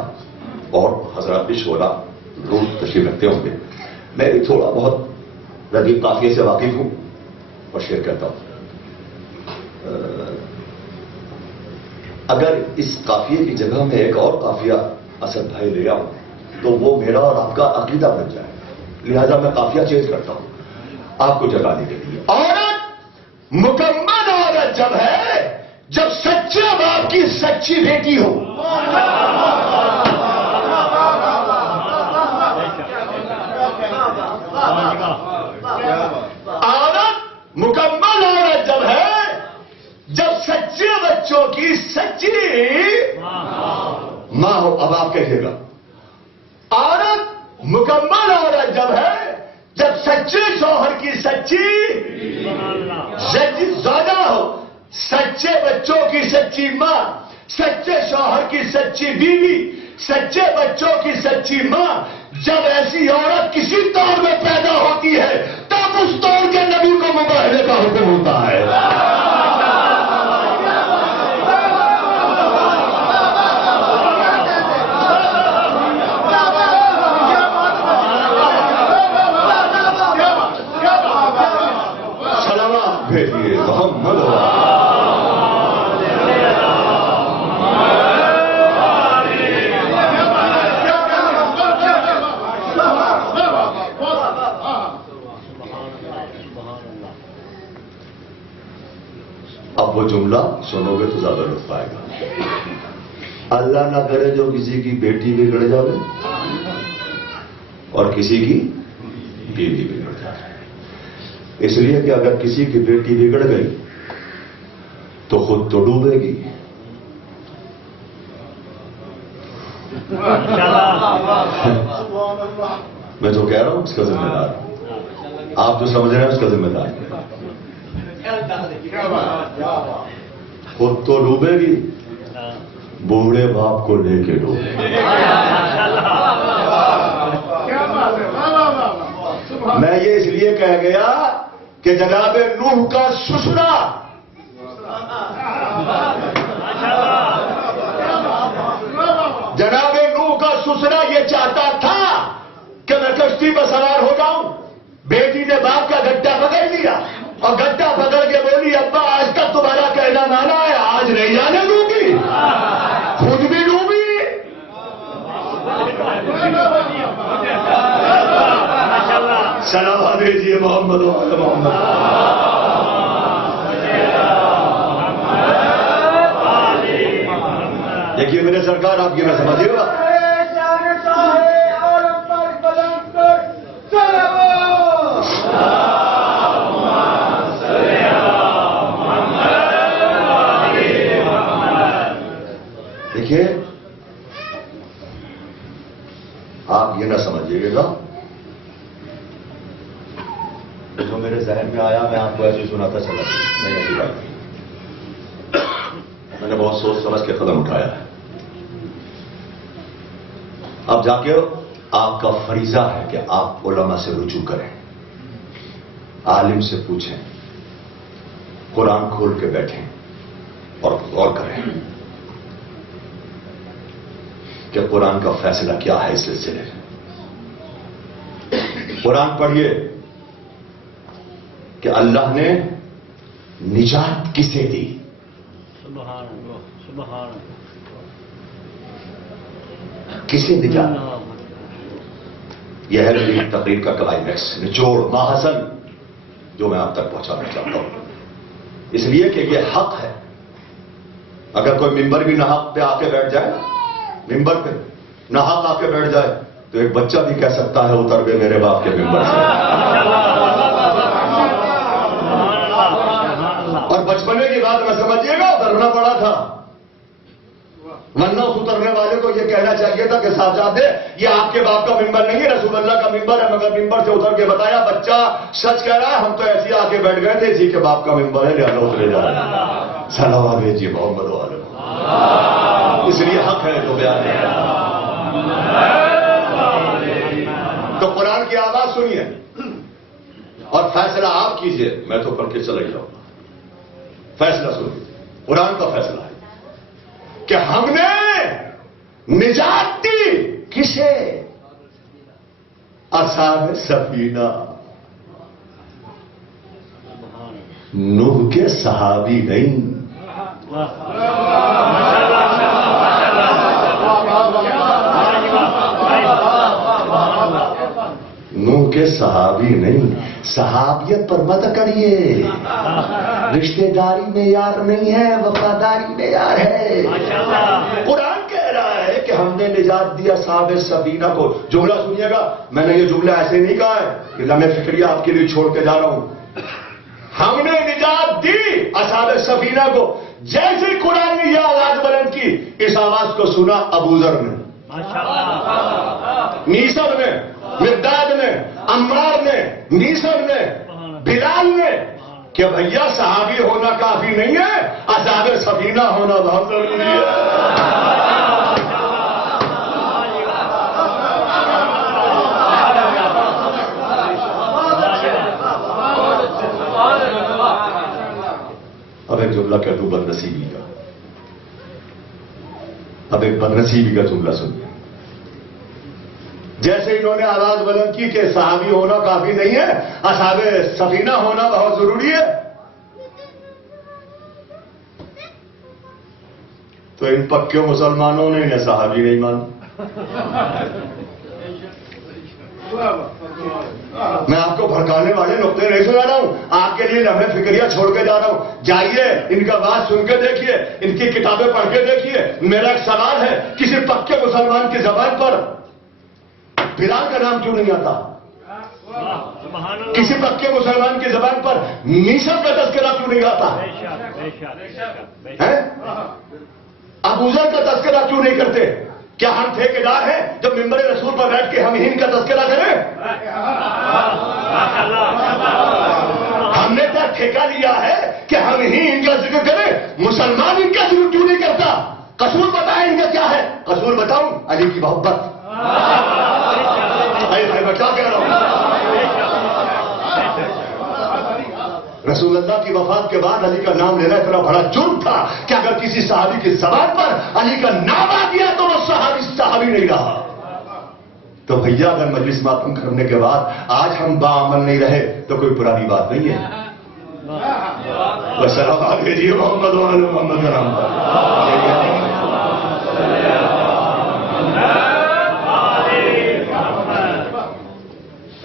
اور حضرات بھی شعرا روز تشریف رکھتے ہوں گے، میں بھی تھوڑا بہت ردیف قافیے سے واقف ہوں اور شیئر کرتا ہوں۔ اگر اس قافیے کی جگہ میں ایک اور قافیہ اسد بھائی لے آؤں تو وہ میرا اور آپ کا عقیدہ بن جائے، لہذا میں قافیہ چینج کرتا ہوں آپ کو جگانے کے لیے۔ عورت مکمل عورت جب ہے جب سچے باپ کی سچی بیٹی ہو۔ عورت مکمل عورت جب ہے جب سچے بچوں کی سچی ماں ہو۔ اب آپ کہیے گا عورت مکمل عورت جب ہے جب سچے شوہر کی سچی زادہ ہو، سچے بچوں کی سچی ماں، سچے شوہر کی سچی بیوی، سچے بچوں کی سچی ماں۔ جب ایسی عورت کسی دور میں پیدا ہوتی ہے تب اس دور کے نبی کو مباہلے کا حکم ہوتا ہے۔ بھیجیے محمد اب وہ جملہ سنو گے تو زیادہ لطف آئے گا۔ اللہ نہ کرے جو کسی کی بیٹی بگڑ جائے اور کسی کی بیوی بگڑ جائے، اس لیے کہ اگر کسی کی بیٹی بگڑ گئی تو خود تو ڈوبے گی، میں جو کہہ رہا ہوں اس کا ذمہ دار ہوں، آپ جو سمجھ رہے ہیں اس کا ذمہ دار ہے۔ خود تو ڈوبے گی، بوڑھے باپ کو لے کے ڈوبے گی۔ میں یہ اس لیے کہہ گیا کہ جناب نوح کا سسرا جناب نوح کا سسرا یہ چاہتا تھا کہ میں کشتی پر سوار ہو جاؤں، بیٹی نے باپ کا گڈھا پکڑ لیا اور گڈھا پکڑ کے بولی ابا آج تک تمہارا کہنا مانا ہے، آج نہیں جانے دوں گی، خود بھی ڈوبی۔ سلام دیجیے محمد وعلی محمد۔ دیکھیے میرے سرکار، آپ یہ نہ سمجھیے گا، دیکھیے آپ یہ نہ سمجھیے گا، جو میرے ذہن میں آیا میں آپ کو ایسے سناتا چلا، نہیں ایسی بات نہیں، میں نے بہت سوچ سمجھ کے قدم اٹھایا ہے۔ اب جا کے آپ کا فریضہ ہے کہ آپ علماء سے رجوع کریں، عالم سے پوچھیں، قرآن کھول کے بیٹھیں اور غور کریں کہ قرآن کا فیصلہ کیا ہے اس سلسلے میں۔ قرآن پڑھیے کہ اللہ نے نجات کسے دی، سبحان اللہ، سبحان اللہ، کسے نجات؟ یہ ہے میری تقریر کا کلائمیکس، نچوڑ ماحسن جو میں آپ تک پہنچانا چاہتا ہوں، اس لیے کہ یہ حق ہے۔ اگر کوئی ممبر بھی نہ حق پہ آ کے بیٹھ جائے، ممبر پہ نہ حق آ کے بیٹھ جائے، تو ایک بچہ بھی کہہ سکتا ہے اتر گئے میرے باپ کے ممبر سے۔ اور بچپنے کی بات میں سمجھیے گا، اترنا پڑا تھا، ورنہ اس اترنے والے کو یہ کہنا چاہیے تھا کہ صاحبزادے یہ آپ کے باپ کا ممبر نہیں ہے، رسول اللہ کا ممبر ہے، مگر ممبر سے اتر کے بتایا بچہ سچ کہہ رہا ہے، ہم تو ایسے آ کے بیٹھ گئے تھے، اسی کے باپ کا ممبر ہے، لہذا اترے جا رہے ہیں۔ سلام بھیجیے محمد والے، اس لیے حق ہے تو بیان ہے۔ تو قرآن کی آواز سنیے اور فیصلہ آپ کیجئے، میں تو کر کے چلا ہی جاؤں گا۔ فیصلہ سنیے، قرآن کا فیصلہ ہے کہ ہم نے نجات دی کسے؟ اصحاب سفینہ، نوح کے صحابی نہیں، نوح کے صحابی نہیں۔ صحابیت پر مت کریے، رشتہ داری میں یار نہیں ہے، وفاداری میں یار ہے۔ قرآن کہہ رہا ہے کہ ہم نے نجات دیا اصحاب سفینہ کو۔ جملہ سنیے گا، میں نے یہ جملہ ایسے نہیں کہا ہے کہ لمحہ فکریہ آپ کے لیے چھوڑ کے جا رہا ہوں۔ ہم نے نجات دی اصحاب سفینہ کو۔ جیسے قرآن نے یہ آواز بلند کی، اس آواز کو سنا ابو ذر نے، نیسر نے، مقداد نے، عمار نے، نیسر نے، بلال نے، کہ بھیا صحابی ہونا کافی نہیں ہے، اصحاب سفینہ ہونا بہت ضروری ہے۔ اب ایک جملہ کہہ دوں بد نصیبی کا، اب ایک بد نصیبی کا جملہ سنیے۔ جیسے انہوں نے آواز بلند کی کہ صحابی ہونا کافی نہیں ہے، اصحاب سفینہ ہونا بہت ضروری ہے، تو ان پکے مسلمانوں نے انہیں صحابی نہیں مانا۔ میں آپ کو بھڑکانے والے نقطے نہیں سنا رہا ہوں، آپ کے لیے لمحے فکریہ چھوڑ کے جا رہا ہوں۔ جائیے ان کا بات سن کے دیکھیے، ان کی کتابیں پڑھ کے دیکھیے۔ میرا ایک سوال ہے، کسی پکے مسلمان کی زبان پر بلال کا نام کیوں نہیں آتا؟ کسی پکے مسلمان کی زبان پر نیسر کا تذکرہ کیوں نہیں آتا؟ ابو ذر کا تذکرہ کیوں نہیں کرتے؟ کیا ہم ٹھیکیدار ہیں جب ممبر رسول پر بیٹھ کے ہم ہند کا تذکرہ کریں؟ ہم نے کیا ٹھیکہ لیا ہے کہ ہم ہی ان کا ذکر کریں؟ مسلمان ان کا ذکر کیوں نہیں کرتا؟ قصور بتائیں ان کا کیا ہے؟ قصور بتاؤں؟ علی کی محبت. میں کیا کہہ رہا ہوں؟ رسول اللہ کی وفات کے بعد علی کا نام لینا اتنا بڑا جرم تھا کہ اگر کسی صحابی کی زبان پر علی کا نام آ گیا تو وہ صحابی نہیں رہا. تو بھیا اگر مجلس ماتم کرنے کے بعد آج ہم باعمل نہیں رہے تو کوئی پرانی بات نہیں ہے. السلام علیکم محمد وعلی محمد رحم.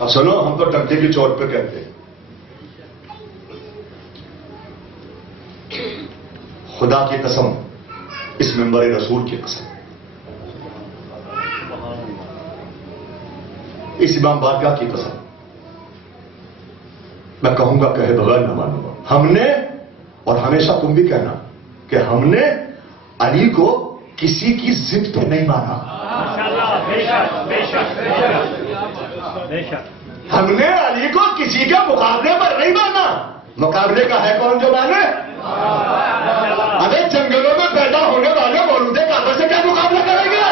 اب سنو، ہم تو ٹکے کی چوٹ پہ کہتے ہیں. خدا کی قسم، اس ممبر رسول کی قسم، اس امام بارگاہ کی قسم، میں کہوں گا کہے بغیر نہ مانوں گا. ہم نے، اور ہمیشہ تم بھی کہنا، کہ ہم نے علی کو کسی کی ضد پہ نہیں مانا. ہم نے علی کو کسی کے مقابلے پر نہیں مانا. مقابلے کا ہے کون جو مانے؟ ارے جنگلوں میں پیدا ہونے والے مولود کعبہ سے کیا مقابلہ کریں گے؟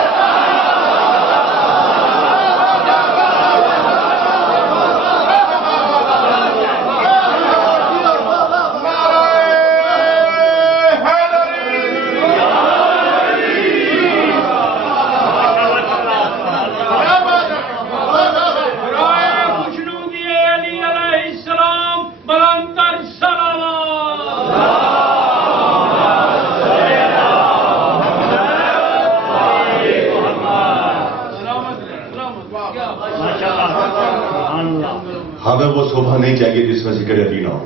ہمیں وہ صبح نہیں چاہیے جس میں ذکر علی نہ ہو.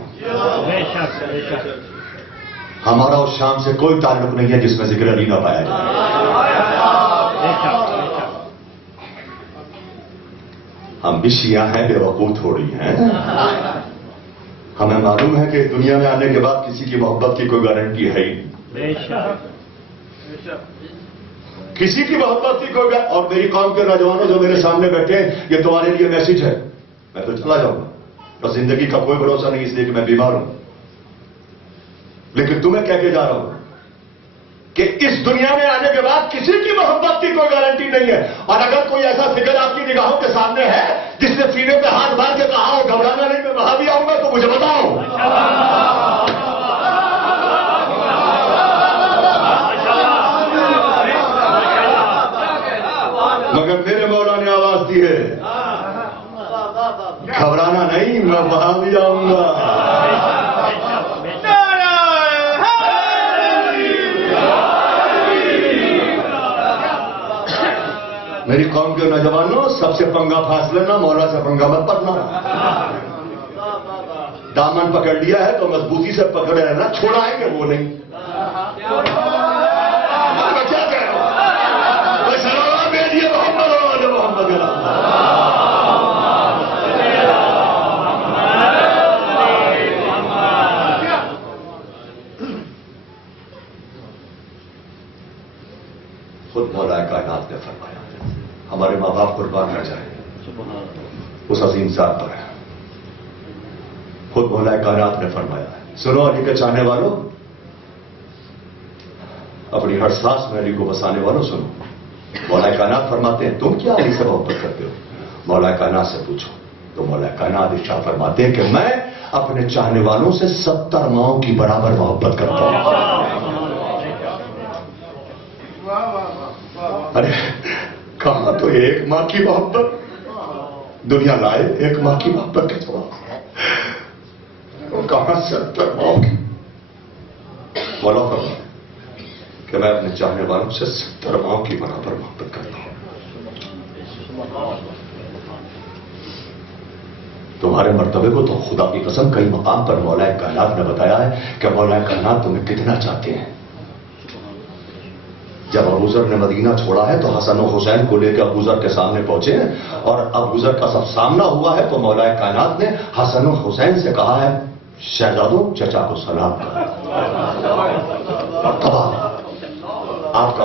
ہمارا اس شام سے کوئی تعلق نہیں ہے جس میں ذکر علی نہ پایا جائے. ہم بھی شیعہ ہیں، بے وقوف تھوڑی ہیں. ہمیں معلوم ہے کہ دنیا میں آنے کے بعد کسی کی محبت کی کوئی گارنٹی ہے ہی نہیں. کسی کی محبت کی کوئی اور میری قوم کے نوجوانوں جو میرے سامنے بیٹھے ہیں، یہ تمہارے لیے میسج ہے. میں تو چلا جاؤں گا، اور زندگی کا کوئی بھروسہ نہیں، اس لیے کہ میں بیمار ہوں. لیکن تمہیں کہہ کے جا رہا ہوں کہ اس دنیا میں آنے کے بعد کسی کی محبت کی کوئی گارنٹی نہیں ہے. اور اگر کوئی ایسا فگر آپ کی نگاہوں کے سامنے ہے جس نے سینے پہ ہاتھ مار کے کہا ہو گھبرانا نہیں، میں وہاں بھی آؤں گا، تو مجھے بتاؤ. مگر میرے مولا نے آواز دی ہے، گھبرانا نہیں، میں وہاں بھی آؤں گا. میری قوم کے نوجوانوں، سب سے پنگا پھانس لینا، مولا سے پنگا مت پڑنا. دامن پکڑ لیا ہے تو مضبوطی سے پکڑے رہنا، چھوڑائیں گے وہ نہیں. میں کیا کہہ رہا ہوں؟ محمد خود مولا کائنات نے فرمایا، ہمارے ماں باپ قربان نہ جائیں اس عظیم ذات پر ہے. خود مولا کائنات نے فرمایا. سنو علی کے چاہنے والوں، اپنی ہر سانس میں علی کو بسانے والوں سنو. مولا کائنات فرماتے ہیں تم کیا علی سے محبت کرتے ہو؟ مولا کائنات سے پوچھو. تو مولا کائنات ارشاد فرماتے ہیں کہ میں اپنے چاہنے والوں سے 70 ماؤں کی برابر محبت کرتا ہوں. ارے کہاں تو ایک ماں کی محبت دنیا لائے، ایک ماں کی محبت کے جواب کہاں 70 ماؤں کی. مولا فرماتے کہ میں اپنے چاہنے والوں سے 70 ماؤں کی برابر محبت کرتا ہوں. تمہارے مرتبے کو تو خدا کی قسم کئی مقام پر مولا کائنات نے بتایا ہے کہ مولا کائنات تمہیں کتنا چاہتے ہیں. جب ابوذر نے مدینہ چھوڑا ہے تو حسن و حسین کو لے کے ابوذر کے سامنے پہنچے ہیں، اور ابوذر کا سب سامنا ہوا ہے تو مولا کائنات نے حسن و حسین سے کہا ہے شہزادوں چچا کو سلام کرو. آپ کا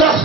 10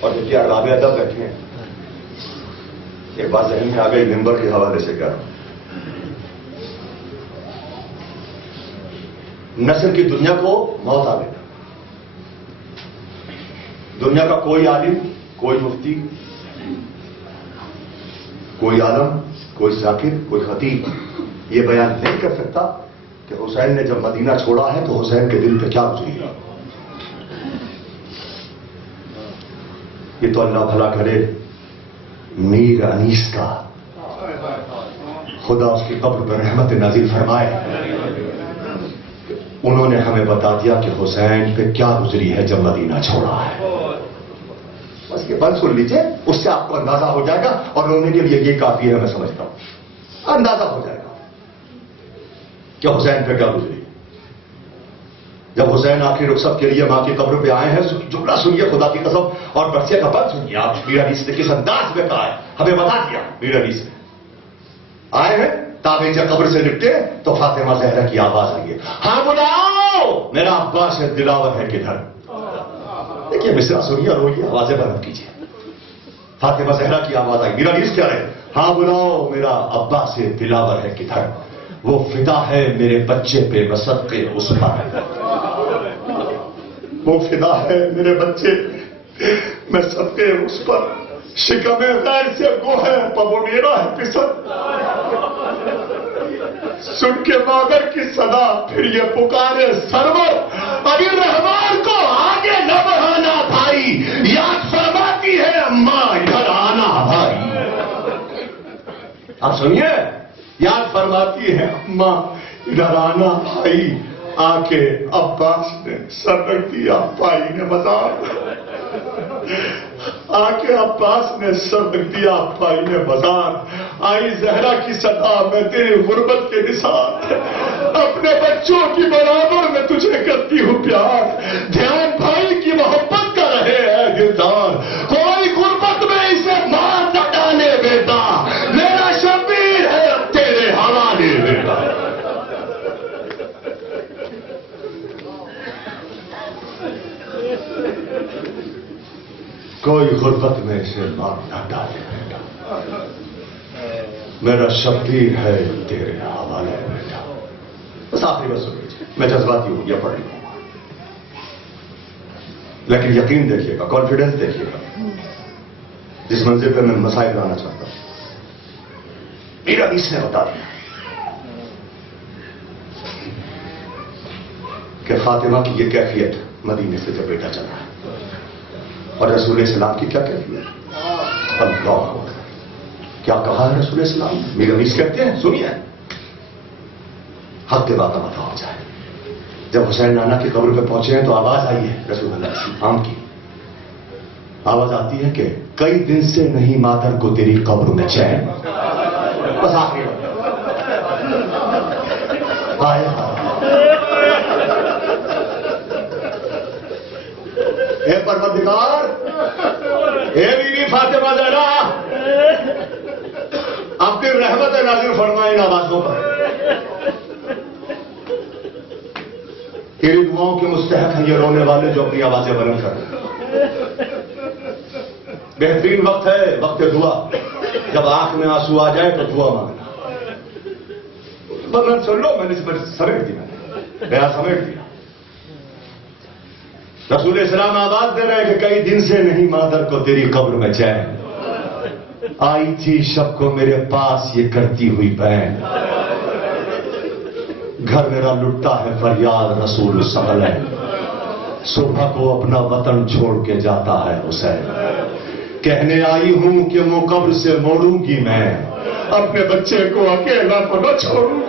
اور جبکہ ارباب ادب بیٹھے ہیں، ایک بات ذہن میں آ گئی، ممبر کے حوالے سے کہہ رہا ہوں، نسل کی دنیا کو موت آ گئی، دنیا کا کوئی عالم، کوئی مفتی، کوئی عالم، کوئی ذاکر، کوئی خطیب یہ بیان نہیں کر سکتا کہ حسین نے جب مدینہ چھوڑا ہے تو حسین کے دل پہ کیا گزری ہے۔ یہ تو اللہ بھلا کرے میر انیس کا، خدا اس کی قبر پر رحمت نازل فرمائے، انہوں نے ہمیں بتا دیا کہ حسین پہ کیا گزری ہے جب مدینہ چھوڑا ہے۔ بس یہ بند سن لیجیے، اس سے آپ کو اندازہ ہو جائے گا، اور رونے کے لیے یہ کافی ہے، میں سمجھتا ہوں اندازہ ہو جائے گا کہ حسین پہ کیا گزری۔ جب حسین آخری رخصت کے لیے ماں کی قبر پہ آئے ہیں، جملہ سنیے خدا کی قسم، اور پرچے کا بند سنیے آپ، میر انیس نے کس انداز میں کہا ہے، ہمیں بتا دیا میر انیس نے۔ آئے ہیں تابع جب قبر سے نپٹے تو فاطمہ زہرا کی آواز آئی ہے، ہاں بلاؤ میرا عباس دلاور ہے کدھر۔ دیکھیے مصرع سنیے اور روئیے، آوازیں بند کیجیے۔ فاطمہ زہرا کی آواز آئی، میر انیس کیا رہے، ہاں بلاؤ میرا عباس دلاور ہے کدھر، وہ فدا ہے میرے بچے پہ بصدقے اس پر، وہ فدا ہے میرے بچے میں صدقے اس پر، شکم غیر سے گو ہے پبو میرا ہے پسند، سن کے مادر کی صدا پھر یہ پکارے سرور، ابھی رحمان کو آگے نہ بڑھانا بھائی، یاد فرماتی ہے اماں ادھر آنا بھائی۔ آپ سنیے، یاد فرماتی ہے اماں ادھر آنا بھائی، آ کے عباس نے سر رکھ دیا پائی نے مزار، آ کے عباس نے سر رکھ دیا پائی نے مزار، آئی زہرا کی صدا میں تیری غربت کے نثار، اپنے بچوں کی برابر میں تجھے کرتی ہوں پیار، دھیان بھائی کی محبت کا رہے ہے دلدار، کوئی غربت میں اسے مار نہ ڈالے بیٹا، میرا شبیر ہے تیرے حوالے بیٹا۔ کوئی غربت میں اسے مار نہ ڈالے بیٹا، میرا شبیر ہے تیرے حوالے بیٹا۔ بس آخری بات سن لیجیے، میں جذباتی ہوں، یہ پڑھ لوں لیکن یقین دیکھیے گا، کانفیڈنس دیکھیے گا، جس منزل پہ میں مسائل لانا چاہتا ہوں۔ میر انیس نے بتا دیا کہ فاطمہ کی یہ کیفیت مدینے سے جب بیٹا چلا ہے، اور رسول اسلام کی کیا کیفیت، اللہ کیا کہا ہے رسول اسلام، میر انیس کہتے ہیں سنیے، حق بات پتہ ہو جائے۔ جب حسین نانا کی قبر پہ پہنچے ہیں تو آواز آئی ہے رسول اللہ اسلام کی، آواز آتی ہے کہ کئی دن سے نہیں مادر کو تیری قبر میں چین۔ بس آخری اے پروردگار، اے بیوی فاطمہ زہرا، اپنی رحمت نازل فرمائے ان آوازوں پر، تیری دعاؤں کے مستحق ہیں یہ رونے والے جو اپنی آوازیں بلند کر رہے ہیں۔ بہترین وقت ہے وقت دعا، جب آنکھ میں آنسو آ جائے تو دعا مانگنا۔ بس سن لو، میں نے سمیٹ دیا، بیان سمیٹ دیا۔ رسول اسلام آواز دے رہے ہیں کہ کئی دن سے نہیں مادر کو تیری قبر میں چین، آئی تھی شب کو میرے پاس یہ کرتی ہوئی بہن، گھر میرا لٹتا ہے فریاد رسول سہل ہے، صبح کو اپنا وطن چھوڑ کے جاتا ہے حسین، کہنے آئی ہوں کہ وہ قبر سے موڑوں گی میں، اپنے بچے کو اکیلا تو نہ چھوڑوں،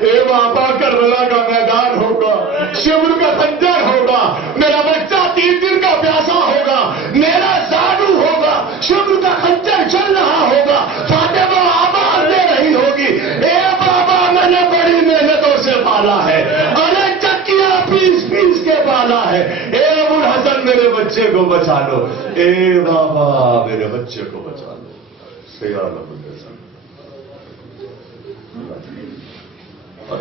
اے بابا کربلا کا میدان ہوگا، شمر کا خنجر ہوگا، میرا بچہ 3 دن کا پیاسا ہوگا، میرا زانو ہوگا، شمر کا خنجر چل رہا ہوگا، فاطمہ آواز دے رہی ہوگی، اے بابا میں نے بڑی محنتوں سے پالا ہے، ارے چکیاں پیس پیس کے پالا ہے، اے ابو الحسن میرے بچے کو بچا لو، اے بابا میرے بچے کو بچا لو، سیال ابو الحسن اور